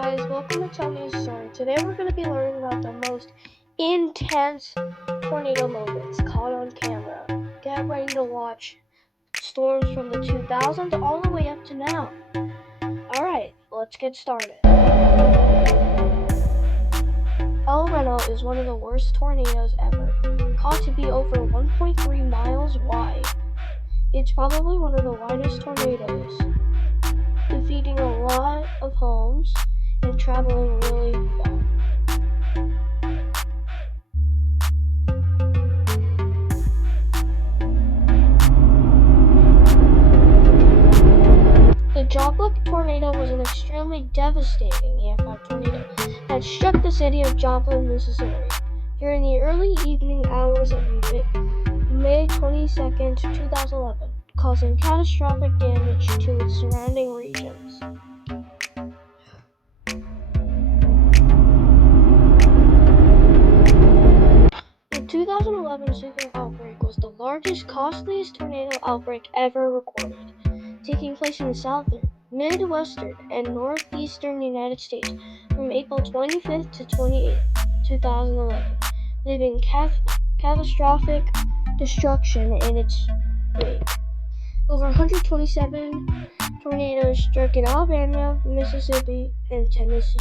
guys, welcome to Tell Me a Story. Today we're going to be learning about the most intense tornado moments caught on camera. Get ready to watch storms from the 2000s all the way up to now. Alright, let's get started. El Reno is one of the worst tornadoes ever, caught to be over 1.3 miles wide. It's probably one of the widest tornadoes, defeating a lot of homes and traveling really fast. The Joplin tornado was an extremely devastating EF5 tornado that struck the city of Joplin, Mississippi during the early evening hours of May 22, 2011, causing catastrophic damage to its surrounding regions. The 2011 sweeping outbreak was the largest, costliest tornado outbreak ever recorded, taking place in the southern, midwestern, and northeastern United States from April 25th to 28th, 2011, leaving catastrophic destruction in its wake. Over 127 tornadoes struck in Alabama, Mississippi, and Tennessee.